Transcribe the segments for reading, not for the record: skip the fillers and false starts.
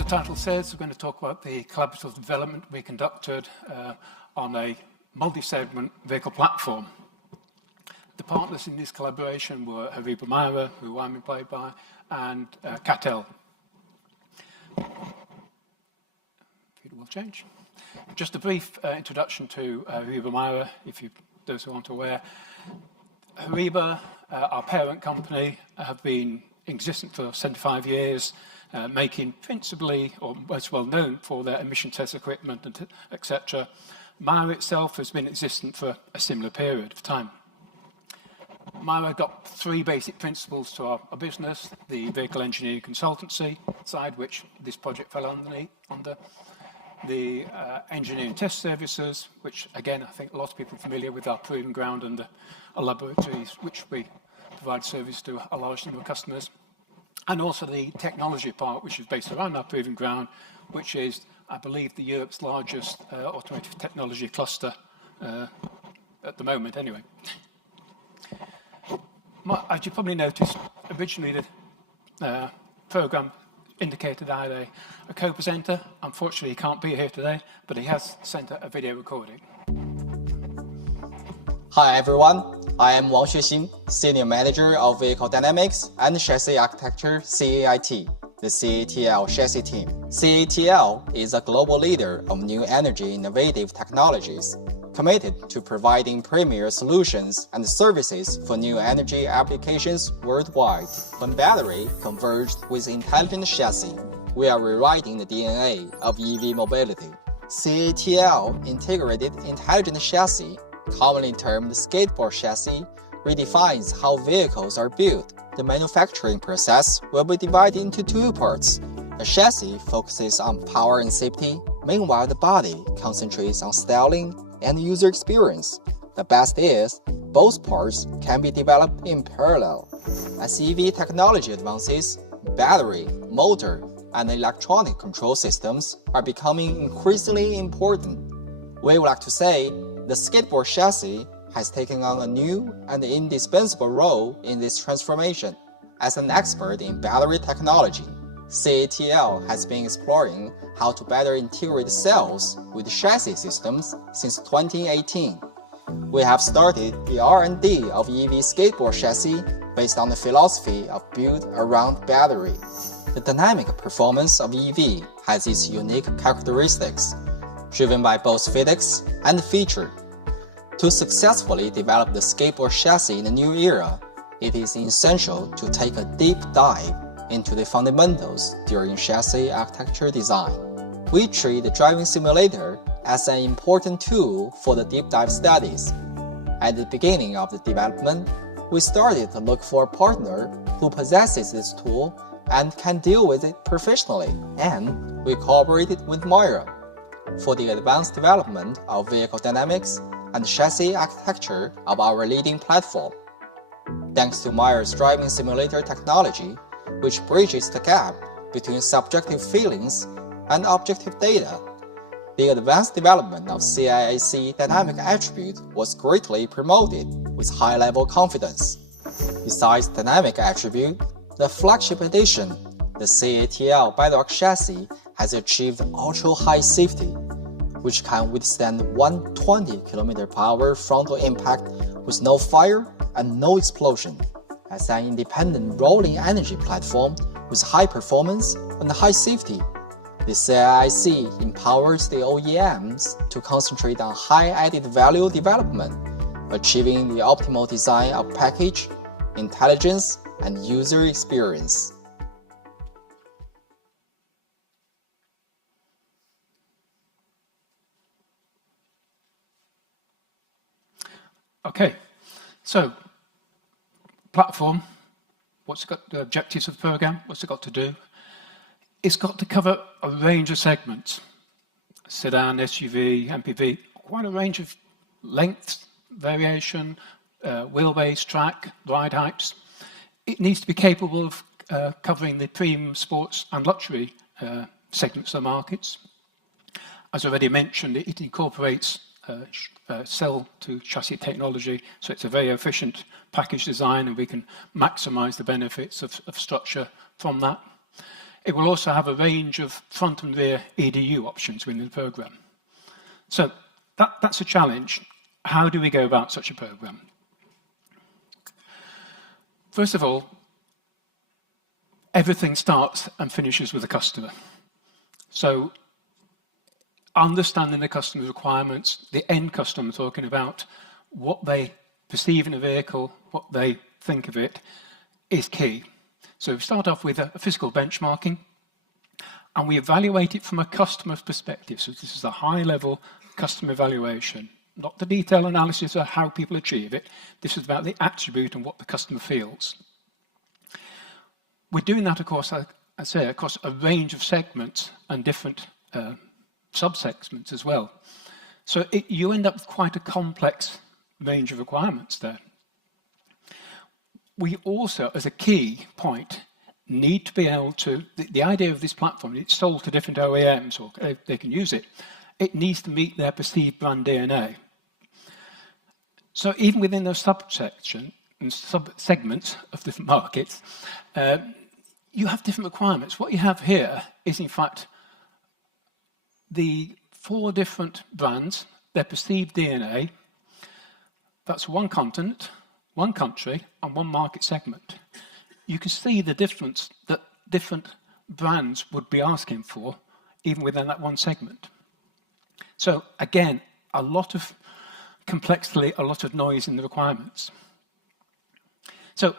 the title says, we're going to talk about the collaborative development we conducted on a multi-segment vehicle platform. The partners in this collaboration were HORIBA MIRA, who I'm employed by, and CATL. It will change. Just a brief introduction to HORIBA MIRA, those who aren't aware. HORIBA, our parent company, have been in existence for 75 years, making principally, or most well known for their emission test equipment, and etc. MIRA itself has been existent for a similar period of time. MIRA got three basic principles to our business: the vehicle engineering consultancy side, which this project fell under, the engineering test services, which again I think a lot of people are familiar with, our proving ground and the laboratories which we provide service to a large number of customers, and also the technology part, which is based around our proving ground, which is, I believe, Europe's largest automotive technology cluster at the moment anyway. As you probably noticed, originally the program indicated I had a co-presenter. Unfortunately, he can't be here today, but he has sent a video recording. Hi everyone, I am Wang Xuexin, Senior Manager of Vehicle Dynamics and Chassis Architecture CAIT, the CATL chassis team. CATL is a global leader of new energy innovative technologies, committed to providing premier solutions and services for new energy applications worldwide. When battery converged with intelligent chassis, we are rewriting the DNA of EV mobility. CATL integrated intelligent chassis, commonly termed skateboard chassis, redefines how vehicles are built. The manufacturing process will be divided into two parts. The chassis focuses on power and safety, meanwhile the body concentrates on styling and user experience. The best is, both parts can be developed in parallel. As EV technology advances, battery, motor, and electronic control systems are becoming increasingly important. We would like to say the skateboard chassis has taken on a new and indispensable role in this transformation. As an expert in battery technology, CATL has been exploring how to better integrate cells with chassis systems since 2018. We have started the R&D of EV skateboard chassis based on the philosophy of build around battery. The dynamic performance of EV has its unique characteristics, driven by both physics and feature. To successfully develop the skateboard chassis in the new era, it is essential to take a deep dive into the fundamentals during chassis architecture design. We treat the driving simulator as an important tool for the deep dive studies. At the beginning of the development, we started to look for a partner who possesses this tool and can deal with it professionally, and we cooperated with MIRA for the advanced development of vehicle dynamics and chassis architecture of our leading platform. Thanks to MIRA's driving simulator technology, which bridges the gap between subjective feelings and objective data, the advanced development of CIAC dynamic attribute was greatly promoted with high-level confidence. Besides dynamic attribute, the flagship edition, the CATL Bedrock chassis, has achieved ultra-high safety, which can withstand 120 km/h frontal impact with no fire and no explosion. As an independent rolling energy platform with high performance and high safety, the CIAC empowers the OEMs to concentrate on high added value development, achieving the optimal design of package, intelligence, and user experience. Okay, so platform, what's it got, the objectives of the program, what's it got to do? It's got to cover a range of segments: sedan, SUV, MPV, quite a range of lengths, variation, wheelbase, track, ride heights. It needs to be capable of covering the premium, sports and luxury segments of the markets. As already mentioned, it incorporates cell-to-chassis technology, so it's a very efficient package design, and we can maximize the benefits of structure from that. It will also have a range of front and rear EDU options within the program. So that's a challenge. How do we go about such a program? First of all, everything starts and finishes with the customer. So understanding the customer's requirements, the end customer talking about what they perceive in a vehicle, what they think of it, is key. So we start off with a physical benchmarking, and we evaluate it from a customer's perspective. So this is a high-level customer evaluation, not the detailed analysis of how people achieve it. This is about the attribute and what the customer feels. We're doing that, of course, I say, across a range of segments and different sub-segments as well. So you end up with quite a complex range of requirements there. We also, as a key point, need to be able to, the idea of this platform, it's sold to different OEMs, or they can use it, it needs to meet their perceived brand DNA. So even within those subsection and sub-segments of different markets, you have different requirements. What you have here is, in fact, the 4 different brands, their perceived DNA. That's one continent, one country, and one market segment. You can see the difference that different brands would be asking for, even within that one segment. So again, a lot of complexity, a lot of noise in the requirements. So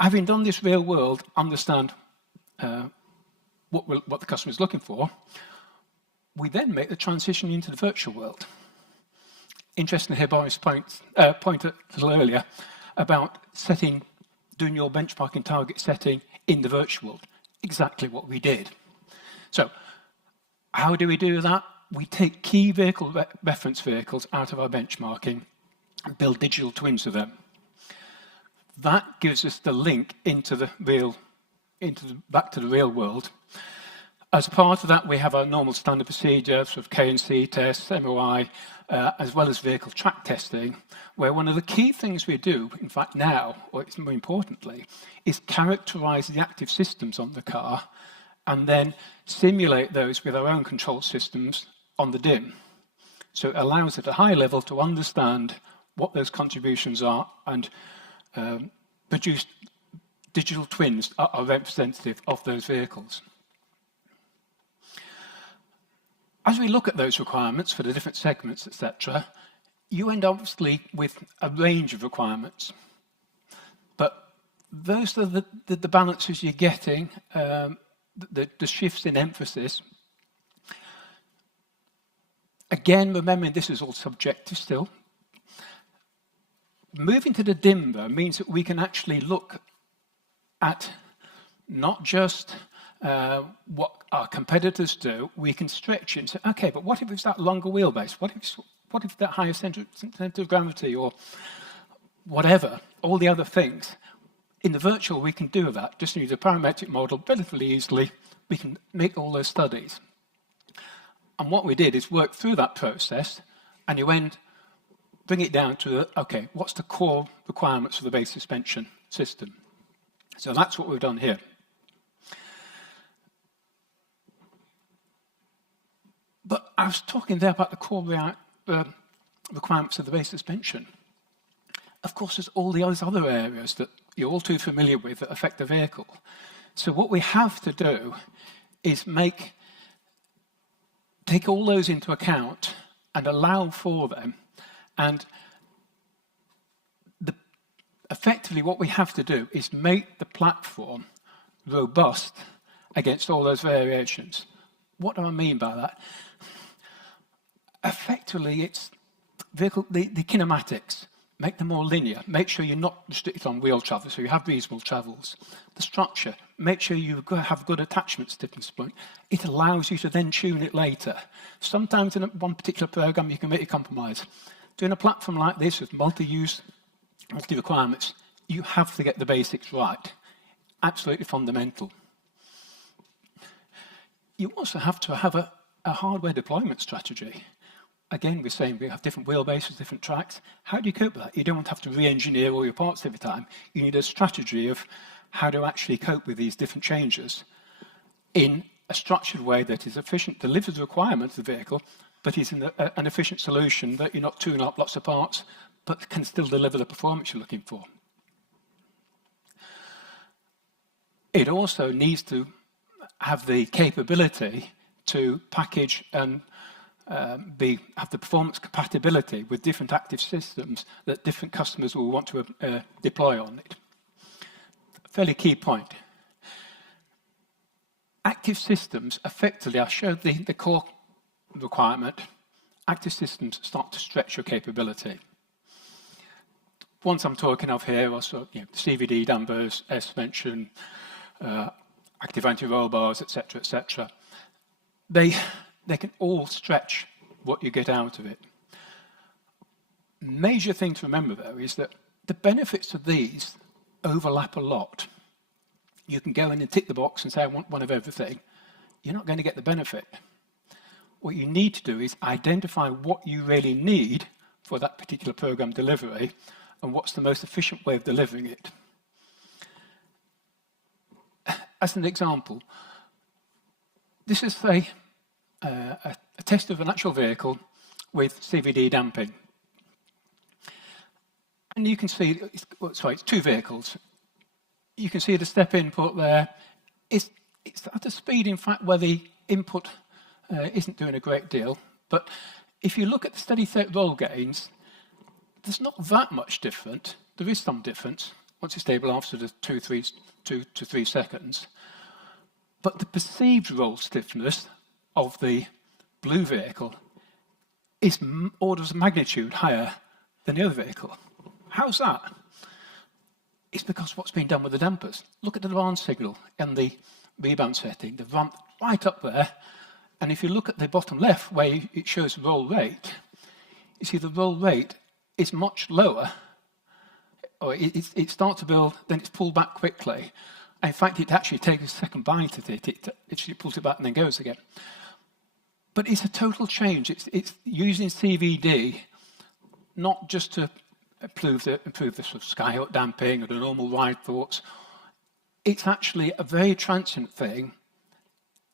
having done this real world, understand what the customer is looking for, we then make the transition into the virtual world. Interesting to hear Boris point a little earlier about doing your benchmarking target setting in the virtual world. Exactly what we did. So how do we do that? We take key vehicle reference vehicles out of our benchmarking and build digital twins of them. That gives us the link into the back to the real world. As part of that, we have our normal standard procedure, sort of K&C tests, MOI, as well as vehicle track testing, where one of the key things we do, in fact now, or it's more importantly, is characterize the active systems on the car and then simulate those with our own control systems on the DIM. So it allows at a high level to understand what those contributions are and produce digital twins that are representative of those vehicles. As we look at those requirements for the different segments, etc., you end obviously with a range of requirements. But those are the balances you're getting, the shifts in emphasis. Again, remembering this is all subjective still. Moving to the DIM, though, means that we can actually look at not just what our competitors do. We can stretch it and say, okay, but what if it's that longer wheelbase? What if that higher center of gravity or whatever, all the other things? In the virtual, we can do that. Just use a parametric model relatively easily. We can make all those studies. And what we did is work through that process, and you bring it down to, okay, what's the core requirements for the base suspension system? So that's what we've done here. But I was talking there about the core requirements of the base suspension. Of course, there's all those other areas that you're all too familiar with that affect the vehicle. So what we have to do is take all those into account and allow for them. And effectively what we have to do is make the platform robust against all those variations. What do I mean by that? Effectively, it's the kinematics. Make them more linear. Make sure you're not restricted on wheel travel, so you have reasonable travels. The structure, make sure you have good attachment stiffness point. It allows you to then tune it later. Sometimes in one particular program, you can make a compromise. Doing a platform like this with multi-use, multi-requirements, you have to get the basics right. Absolutely fundamental. You also have to have a hardware deployment strategy. Again, we're saying we have different wheelbases, different tracks. How do you cope with that? You don't want to have to re-engineer all your parts every time. You need a strategy of how to actually cope with these different changes. in a structured way that is efficient, delivers the requirements of the vehicle, but is an efficient solution that you're not tuning up lots of parts, but can still deliver the performance you're looking for. It also needs to have the capability to package and have the performance compatibility with different active systems that different customers will want to deploy on it. A fairly key point. Active systems, effectively, I showed the core requirement. Active systems start to stretch your capability. Ones I'm talking of here are CVD dampers, air suspension, active anti-roll bars, etc., etc. They can all stretch what you get out of it. Major thing to remember, though, is that the benefits of these overlap a lot. You can go in and tick the box and say, I want one of everything. You're not going to get the benefit. What you need to do is identify what you really need for that particular program delivery and what's the most efficient way of delivering it. As an example, this is a test of an actual vehicle with CVD damping. And you can see, it's two vehicles. You can see the step input there. It's at a speed, in fact, where the input isn't doing a great deal. But if you look at the steady state roll gains, there's not that much different. There is some difference once you stabilise after the 2 to 3 seconds. But the perceived roll stiffness of the blue vehicle is orders of magnitude higher than the other vehicle. How's that? It's because what's been done with the dampers. Look at the demand signal and the rebound setting. They've ramped right up there. And if you look at the bottom left, where it shows roll rate, you see the roll rate is much lower. Or it starts to build, then it's pulled back quickly. In fact, it actually takes a second bite at it. It actually pulls it back and then goes again. But it's a total change. It's using CVD not just to improve the sort of skyhook damping or the normal ride thoughts. It's actually a very transient thing.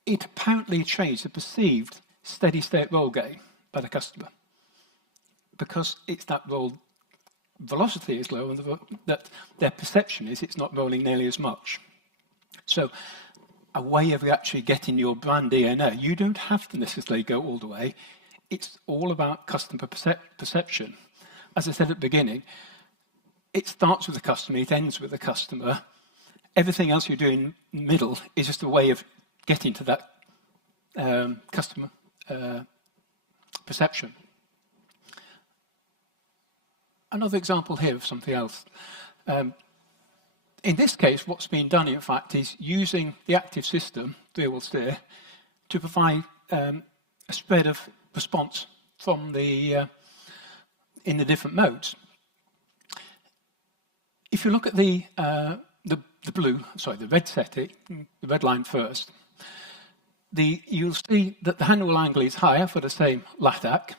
It apparently changed the perceived steady state roll gain by the customer because it's that roll velocity is low and that their perception is it's not rolling nearly as much. So a way of actually getting your brand DNA, you don't have to necessarily go all the way. It's all about customer perception. As I said at the beginning, it starts with the customer, it ends with the customer. Everything else you do in the middle is just a way of getting to that customer perception. Another example here of something else. In this case, what's been done, in fact, is using the active system, rear-wheel steer, to provide a spread of response from the in the different modes. If you look at the red setting, the red line first, you'll see that the handle angle is higher for the same LATAC,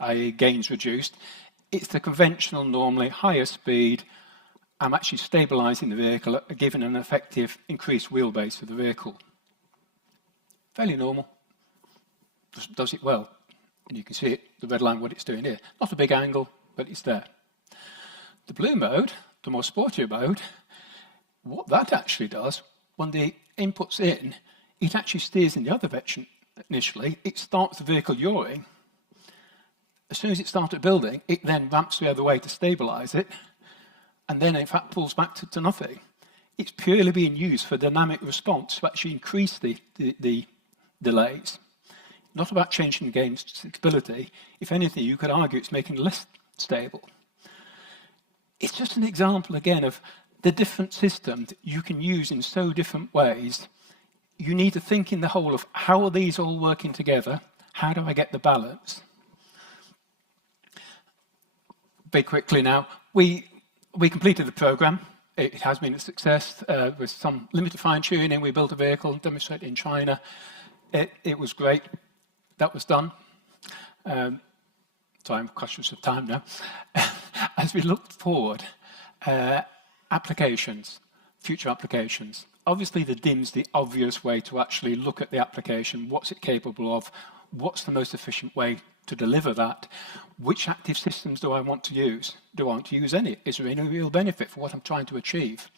i.e. gains reduced. It's the conventional, normally higher speed. I'm actually stabilising the vehicle, giving an effective increased wheelbase of the vehicle. Fairly normal. Just does it well. And you can see it, the red line, what it's doing here. Not a big angle, but it's there. The blue mode, the more sportier mode, what that actually does, when the input's in, it actually steers in the other direction initially. It starts the vehicle yawing. As soon as it started building, it then ramps the other way to stabilise it, and then, in fact, pulls back to nothing. It's purely being used for dynamic response to actually increase the delays. Not about changing the game's stability. If anything, you could argue it's making it less stable. It's just an example, again, of the different systems you can use in so different ways. You need to think in the whole of how are these all working together? How do I get the balance? Very quickly now, we completed the program. It has been a success with some limited fine-tuning. We built a vehicle and demonstrated it in China. It was great. That was done. So I'm conscious of time now. As we look forward, applications. future applications. Obviously, the DIM's the obvious way to actually look at the application, what's it capable of, what's the most efficient way to deliver that, which active systems do I want to use? Do I want to use any? Is there any real benefit for what I'm trying to achieve?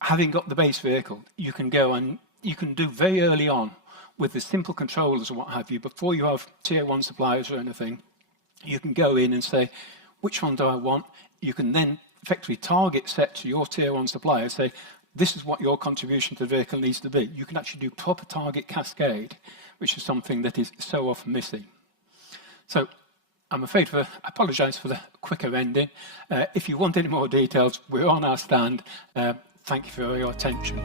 Having got the base vehicle, you can go and you can do very early on with the simple controllers and what have you, before you have tier 1 suppliers or anything, you can go in and say, which one do I want? You can then effectively target set to your tier 1 supplier, say, this is what your contribution to the vehicle needs to be. You can actually do proper target cascade, which is something that is so often missing. So I'm afraid I apologise for the quicker ending. If you want any more details, we're on our stand. Thank you for your attention.